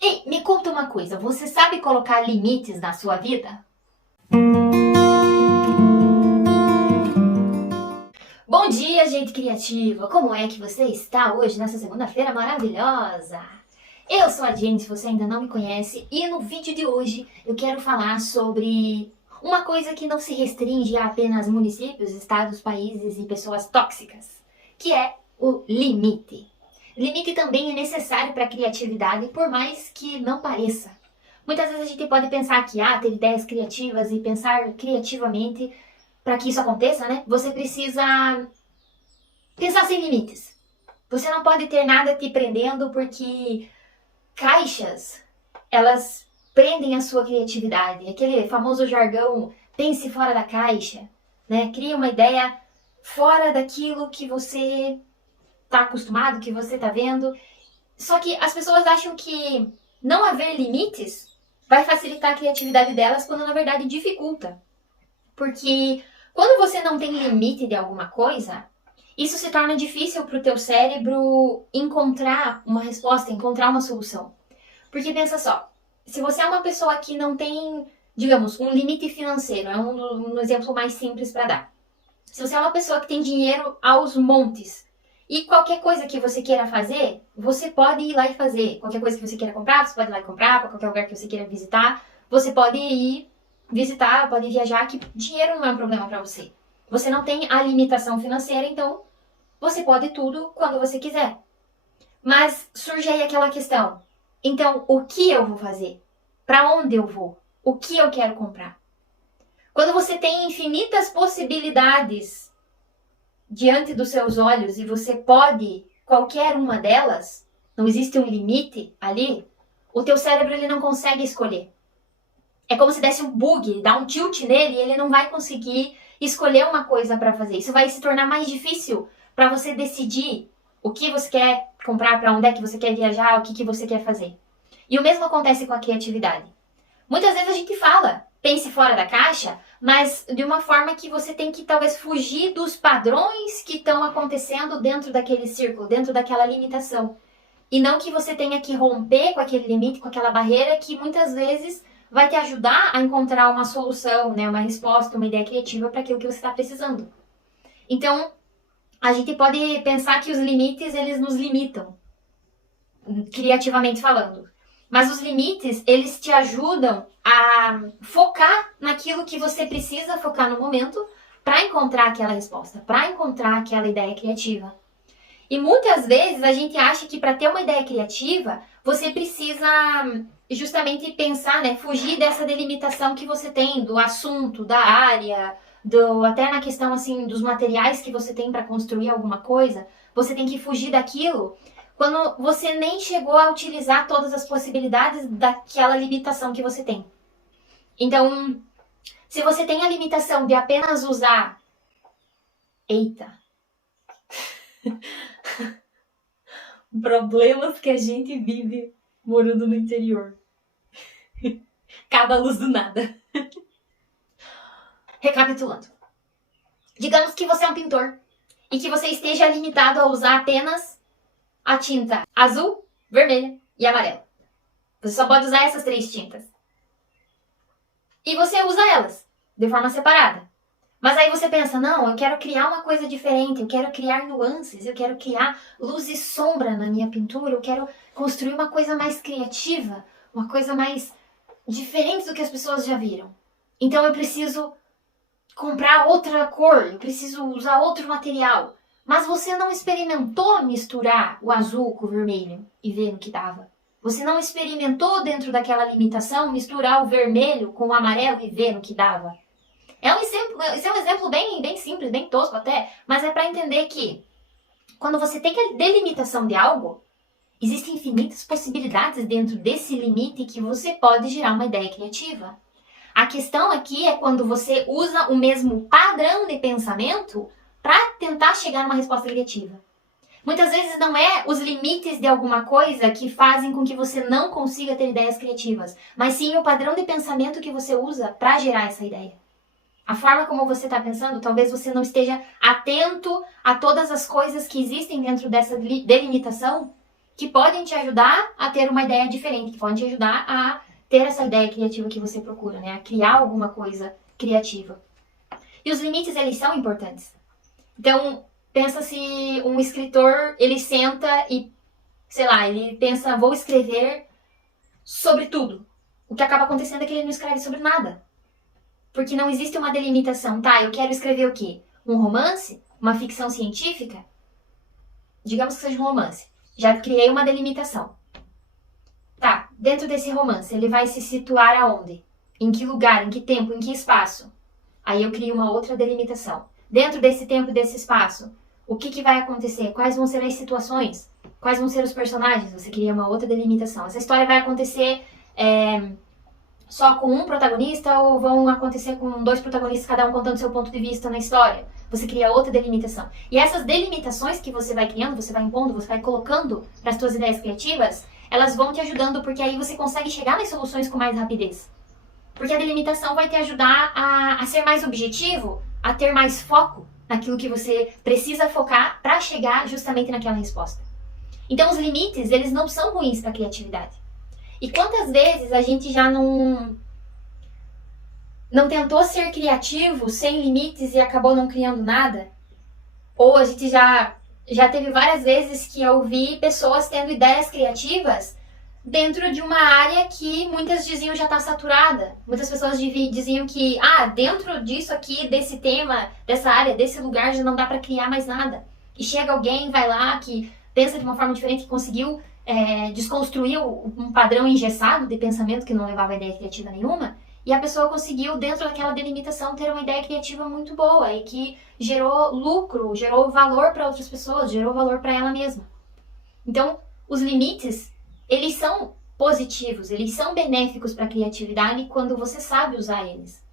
Ei, me conta uma coisa, você sabe colocar limites na sua vida? Bom dia, gente criativa! Como é que você está hoje, nessa segunda-feira maravilhosa? Eu sou a Jenny, se você ainda não me conhece, e no vídeo de hoje eu quero falar sobre uma coisa que não se restringe a apenas municípios, estados, países e pessoas tóxicas, que é o limite. Limite também é necessário para a criatividade, por mais que não pareça. Muitas vezes a gente pode pensar que, ter ideias criativas e pensar criativamente para que isso aconteça, né? Você precisa pensar sem limites. Você não pode ter nada te prendendo porque caixas, elas prendem a sua criatividade. Aquele famoso jargão, pense fora da caixa, né? Cria uma ideia fora daquilo que você está acostumado, que você está vendo. Só que as pessoas acham que não haver limites vai facilitar a criatividade delas, quando na verdade dificulta. Porque quando você não tem limite de alguma coisa, isso se torna difícil para o teu cérebro encontrar uma resposta, encontrar uma solução. Porque pensa só, se você é uma pessoa que não tem, digamos, um limite financeiro, é um exemplo mais simples para dar. Se você é uma pessoa que tem dinheiro aos montes, e qualquer coisa que você queira fazer, você pode ir lá e fazer. Qualquer coisa que você queira comprar, você pode ir lá e comprar. Para qualquer lugar que você queira visitar, você pode ir visitar, pode viajar, que dinheiro não é um problema para você. Você não tem a limitação financeira, então você pode tudo quando você quiser. Mas surge aí aquela questão. Então, o que eu vou fazer? Para onde eu vou? O que eu quero comprar? Quando você tem infinitas possibilidades diante dos seus olhos e você pode qualquer uma delas, não existe um limite ali, o teu cérebro ele não consegue escolher. É como se desse um bug, dá um tilt nele e ele não vai conseguir escolher uma coisa para fazer. Isso vai se tornar mais difícil para você decidir o que você quer comprar, para onde é que você quer viajar, o que você quer fazer. E o mesmo acontece com a criatividade. Muitas vezes a gente fala, pense fora da caixa, mas de uma forma que você tem que talvez fugir dos padrões que estão acontecendo dentro daquele círculo, dentro daquela limitação. E não que você tenha que romper com aquele limite, com aquela barreira que muitas vezes vai te ajudar a encontrar uma solução, né, uma resposta, uma ideia criativa para aquilo que você está precisando. Então, a gente pode pensar que os limites, eles nos limitam, criativamente falando. Mas os limites, eles te ajudam a focar naquilo que você precisa focar no momento para encontrar aquela resposta, para encontrar aquela ideia criativa. E muitas vezes a gente acha que para ter uma ideia criativa, você precisa justamente pensar, né, fugir dessa delimitação que você tem do assunto, da área, até na questão assim dos materiais que você tem para construir alguma coisa. Você tem que fugir daquilo quando você nem chegou a utilizar todas as possibilidades daquela limitação que você tem. Então, se você tem a limitação de apenas usar... Eita! Problemas que a gente vive morando no interior. Cada luz do nada. Recapitulando. Digamos que você é um pintor e que você esteja limitado a usar apenas a tinta azul, vermelha e amarela. Você só pode usar essas 3 tintas. E você usa elas de forma separada. Mas aí você pensa, não, eu quero criar uma coisa diferente, eu quero criar nuances, eu quero criar luz e sombra na minha pintura, eu quero construir uma coisa mais criativa, uma coisa mais diferente do que as pessoas já viram. Então eu preciso comprar outra cor, eu preciso usar outro material. Mas você não experimentou misturar o azul com o vermelho e ver no que dava. Você não experimentou dentro daquela limitação misturar o vermelho com o amarelo e ver no que dava. Esse é um exemplo bem simples, bem tosco até, mas é para entender que quando você tem a delimitação de algo, existem infinitas possibilidades dentro desse limite que você pode gerar uma ideia criativa. A questão aqui é quando você usa o mesmo padrão de pensamento para tentar chegar a uma resposta criativa. Muitas vezes não é os limites de alguma coisa que fazem com que você não consiga ter ideias criativas, mas sim o padrão de pensamento que você usa para gerar essa ideia. A forma como você está pensando, talvez você não esteja atento a todas as coisas que existem dentro dessa delimitação que podem te ajudar a ter uma ideia diferente, que podem te ajudar a ter essa ideia criativa que você procura, né? A criar alguma coisa criativa. E os limites, eles são importantes. Então, pensa se um escritor, ele senta e, sei lá, ele pensa, vou escrever sobre tudo. O que acaba acontecendo é que ele não escreve sobre nada. Porque não existe uma delimitação. Tá, eu quero escrever o quê? Um romance? Uma ficção científica? Digamos que seja um romance. Já criei uma delimitação. Tá, dentro desse romance, ele vai se situar aonde? Em que lugar, em que tempo, em que espaço? Aí eu crio uma outra delimitação. Dentro desse tempo e desse espaço, o que vai acontecer? Quais vão ser as situações? Quais vão ser os personagens? Você cria uma outra delimitação. Essa história vai acontecer só com um protagonista ou vão acontecer com dois protagonistas, cada um contando seu ponto de vista na história? Você cria outra delimitação. E essas delimitações que você vai criando, você vai impondo, você vai colocando para as suas ideias criativas, elas vão te ajudando, porque aí você consegue chegar nas soluções com mais rapidez. Porque a delimitação vai te ajudar a ser mais objetivo, a ter mais foco naquilo que você precisa focar para chegar justamente naquela resposta. Então os limites, eles não são ruins para a criatividade. E quantas vezes a gente já não tentou ser criativo sem limites e acabou não criando nada? Ou a gente já teve várias vezes que eu vi pessoas tendo ideias criativas dentro de uma área que muitas diziam já está saturada. Muitas pessoas diziam que, dentro disso aqui, desse tema, dessa área, desse lugar, já não dá para criar mais nada. E chega alguém, vai lá, que pensa de uma forma diferente, que conseguiu desconstruir um padrão engessado de pensamento que não levava a ideia criativa nenhuma, e a pessoa conseguiu, dentro daquela delimitação, ter uma ideia criativa muito boa e que gerou lucro, gerou valor para outras pessoas, gerou valor para ela mesma. Então, os limites, eles são positivos, eles são benéficos para a criatividade quando você sabe usar eles.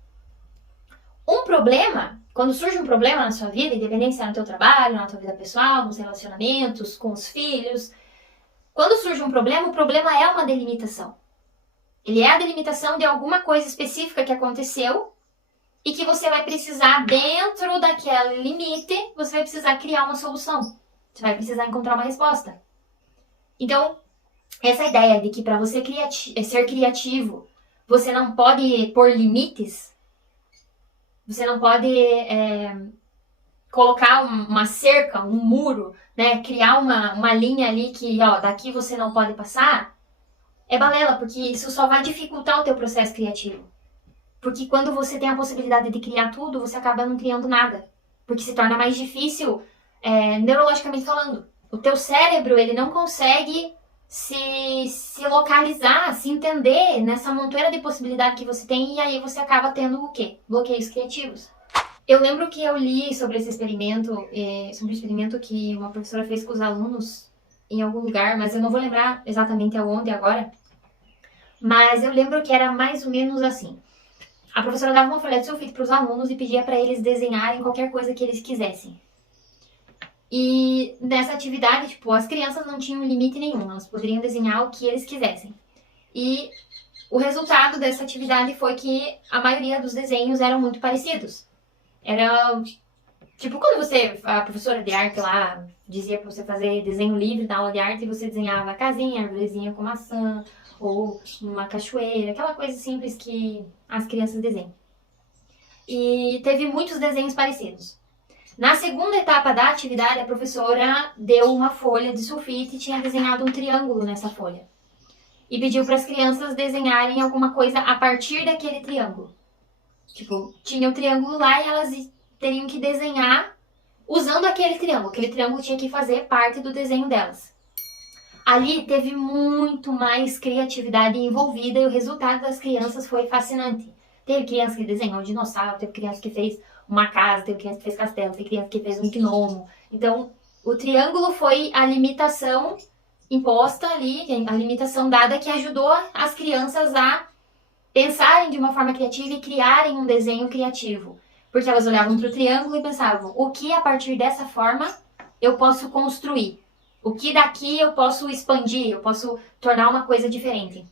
Quando surge um problema na sua vida, independente se é no teu trabalho, na tua vida pessoal, nos relacionamentos, com os filhos, quando surge um problema, o problema é uma delimitação. Ele é a delimitação de alguma coisa específica que aconteceu e que você vai precisar, dentro daquele limite, você vai precisar criar uma solução. Você vai precisar encontrar uma resposta. Então, essa ideia de que para você ser criativo, você não pode pôr limites, você não pode colocar uma cerca, um muro, né? Criar uma linha ali que, daqui você não pode passar, é balela, porque isso só vai dificultar o teu processo criativo. Porque quando você tem a possibilidade de criar tudo, você acaba não criando nada. Porque se torna mais difícil, neurologicamente falando. O teu cérebro, ele não consegue se localizar, se entender nessa montoeira de possibilidade que você tem, e aí você acaba tendo o quê? Bloqueios criativos. Eu lembro que eu li sobre esse experimento, que uma professora fez com os alunos em algum lugar, mas eu não vou lembrar exatamente aonde agora. Mas eu lembro que era mais ou menos assim. A professora dava uma folha de sulfite para os alunos e pedia para eles desenharem qualquer coisa que eles quisessem. E nessa atividade, as crianças não tinham limite nenhum, elas poderiam desenhar o que eles quisessem. E o resultado dessa atividade foi que a maioria dos desenhos eram muito parecidos. Era quando a professora de arte lá dizia para você fazer desenho livre na aula de arte e você desenhava a casinha, a arvorezinha com maçã, ou uma cachoeira, aquela coisa simples que as crianças desenham. E teve muitos desenhos parecidos. Na segunda etapa da atividade, a professora deu uma folha de sulfite e tinha desenhado um triângulo nessa folha. E pediu para as crianças desenharem alguma coisa a partir daquele triângulo. Tinha o triângulo lá e elas teriam que desenhar usando aquele triângulo. Aquele triângulo tinha que fazer parte do desenho delas. Ali teve muito mais criatividade envolvida e o resultado das crianças foi fascinante. Teve criança que desenhou um dinossauro, teve criança que fez uma casa, teve criança que fez castelo, teve criança que fez um gnomo. Então, o triângulo foi a limitação imposta ali, a limitação dada que ajudou as crianças a pensarem de uma forma criativa e criarem um desenho criativo. Porque elas olhavam para o triângulo e pensavam, o que a partir dessa forma eu posso construir? O que daqui eu posso expandir, eu posso tornar uma coisa diferente?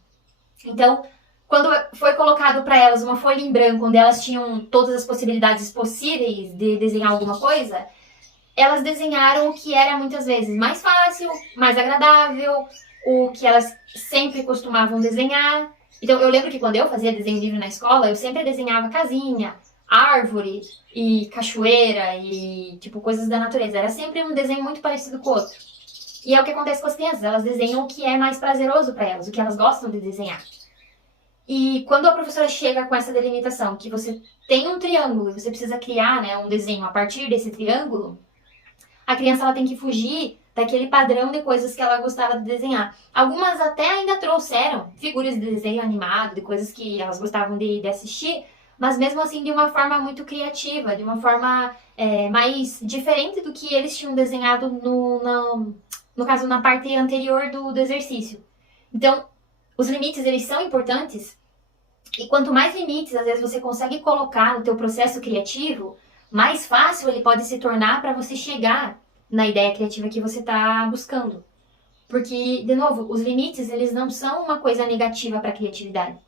Então, quando foi colocado para elas uma folha em branco, onde elas tinham todas as possibilidades possíveis de desenhar alguma coisa, elas desenharam o que era muitas vezes mais fácil, mais agradável, o que elas sempre costumavam desenhar. Então eu lembro que quando eu fazia desenho livre na escola, eu sempre desenhava casinha, árvore e cachoeira e tipo coisas da natureza. Era sempre um desenho muito parecido com o outro. E é o que acontece com as crianças, elas desenham o que é mais prazeroso para elas, o que elas gostam de desenhar. E quando a professora chega com essa delimitação, que você tem um triângulo e você precisa criar, né, um desenho a partir desse triângulo, a criança ela tem que fugir daquele padrão de coisas que ela gostava de desenhar. Algumas até ainda trouxeram figuras de desenho animado, de coisas que elas gostavam de assistir, mas mesmo assim de uma forma muito criativa, de uma forma mais diferente do que eles tinham desenhado no caso, na parte anterior do exercício. Então, os limites, eles são importantes, e quanto mais limites, às vezes, você consegue colocar no teu processo criativo, mais fácil ele pode se tornar para você chegar na ideia criativa que você está buscando. Porque, de novo, os limites, eles não são uma coisa negativa para a criatividade.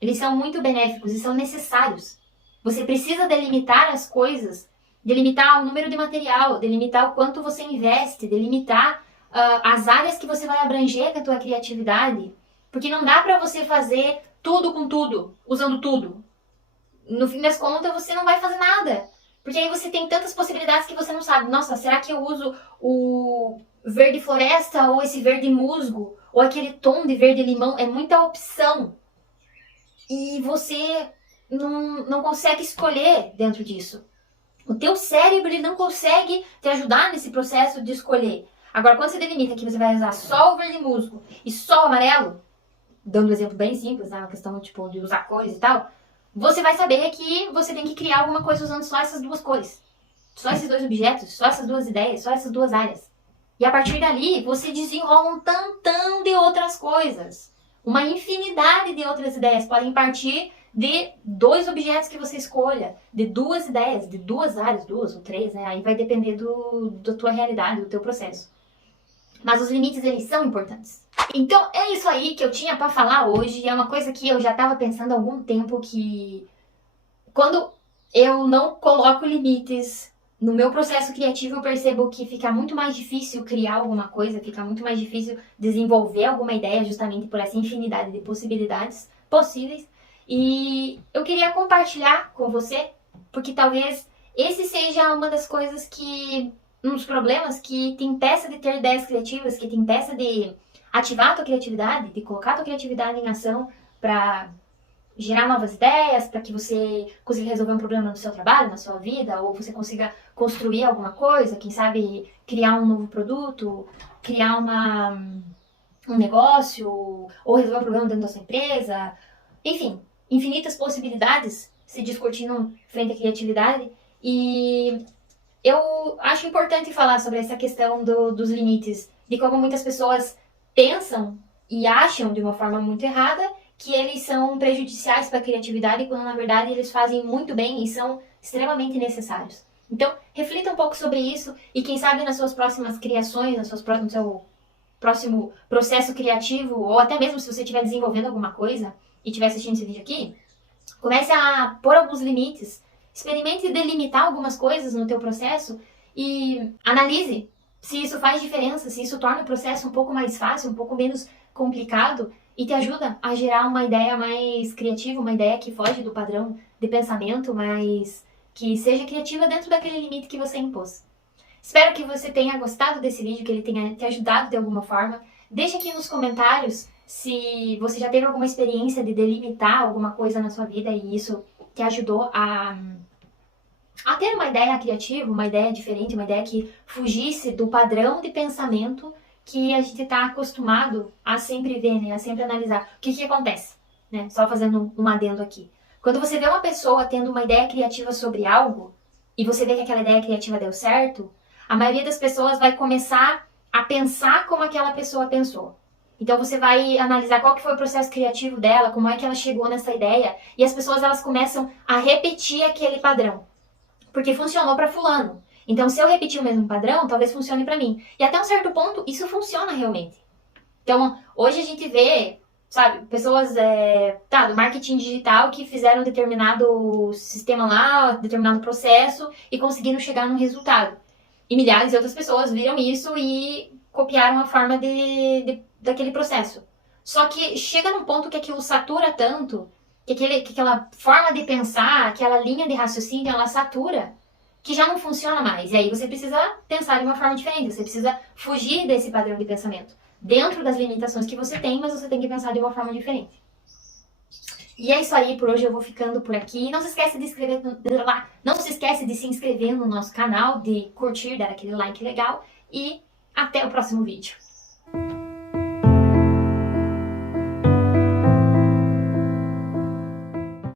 Eles são muito benéficos e são necessários. Você precisa delimitar as coisas, delimitar o número de material, delimitar o quanto você investe, delimitar as áreas que você vai abranger com a tua criatividade. Porque não dá para você fazer tudo com tudo, usando tudo. No fim das contas, você não vai fazer nada. Porque aí você tem tantas possibilidades que você não sabe. Nossa, será que eu uso o verde floresta ou esse verde musgo? Ou aquele tom de verde limão? É muita opção. E você não consegue escolher dentro disso. O teu cérebro ele não consegue te ajudar nesse processo de escolher. Agora, quando você delimita que você vai usar só o verde musgo e só o amarelo, dando um exemplo bem simples, né, uma questão tipo, de usar cores e tal, você vai saber que você tem que criar alguma coisa usando só essas duas cores. Só esses dois objetos, só essas duas ideias, só essas duas áreas. E a partir dali, você desenrola um tantão de outras coisas. Uma infinidade de outras ideias podem partir de dois objetos que você escolha, de duas ideias, de duas áreas, duas ou três, né? Aí vai depender da tua realidade, do teu processo. Mas os limites, eles são importantes. Então, é isso aí que eu tinha pra falar hoje. É uma coisa que eu já tava pensando há algum tempo que... Quando eu não coloco limites no meu processo criativo, eu percebo que fica muito mais difícil criar alguma coisa, fica muito mais difícil desenvolver alguma ideia, justamente por essa infinidade de possibilidades possíveis. E eu queria compartilhar com você, porque talvez esse seja uma das coisas que... um dos problemas que te impeça de ter ideias criativas, que te impeça de ativar a tua criatividade, de colocar a tua criatividade em ação para gerar novas ideias, para que você consiga resolver um problema no seu trabalho, na sua vida, ou você consiga construir alguma coisa, quem sabe criar um novo produto, criar um negócio, ou resolver um problema dentro da sua empresa. Enfim, infinitas possibilidades se discutindo frente à criatividade. E eu acho importante falar sobre essa questão dos limites, de como muitas pessoas pensam e acham de uma forma muito errada que eles são prejudiciais para a criatividade, quando na verdade eles fazem muito bem e são extremamente necessários. Então, reflita um pouco sobre isso e quem sabe nas suas próximas criações, no seu próximo processo criativo, ou até mesmo se você estiver desenvolvendo alguma coisa e estiver assistindo esse vídeo aqui, comece a pôr alguns limites. Experimente delimitar algumas coisas no teu processo e analise se isso faz diferença, se isso torna o processo um pouco mais fácil, um pouco menos complicado e te ajuda a gerar uma ideia mais criativa, uma ideia que foge do padrão de pensamento, mas que seja criativa dentro daquele limite que você impôs. Espero que você tenha gostado desse vídeo, que ele tenha te ajudado de alguma forma. Deixa aqui nos comentários se você já teve alguma experiência de delimitar alguma coisa na sua vida e isso te ajudou a ter uma ideia criativa, uma ideia diferente, uma ideia que fugisse do padrão de pensamento que a gente está acostumado a sempre ver, né? A sempre analisar. O que acontece? Né? Só fazendo um adendo aqui. Quando você vê uma pessoa tendo uma ideia criativa sobre algo e você vê que aquela ideia criativa deu certo, a maioria das pessoas vai começar a pensar como aquela pessoa pensou. Então você vai analisar qual que foi o processo criativo dela, como é que ela chegou nessa ideia, e as pessoas elas começam a repetir aquele padrão. Porque funcionou para fulano. Então, se eu repetir o mesmo padrão, talvez funcione para mim. E até um certo ponto, isso funciona realmente. Então, hoje a gente vê, sabe, pessoas do marketing digital que fizeram determinado sistema lá, determinado processo e conseguiram chegar num resultado. E milhares de outras pessoas viram isso e copiaram a forma daquele processo. Só que chega num ponto que aquilo satura tanto, que aquela forma de pensar, aquela linha de raciocínio, ela satura, que já não funciona mais. E aí você precisa pensar de uma forma diferente, você precisa fugir desse padrão de pensamento. Dentro das limitações que você tem, mas você tem que pensar de uma forma diferente. E é isso aí, por hoje eu vou ficando por aqui. Não se esquece de não se esquece de se inscrever no nosso canal, de curtir, dar aquele like legal e até o próximo vídeo.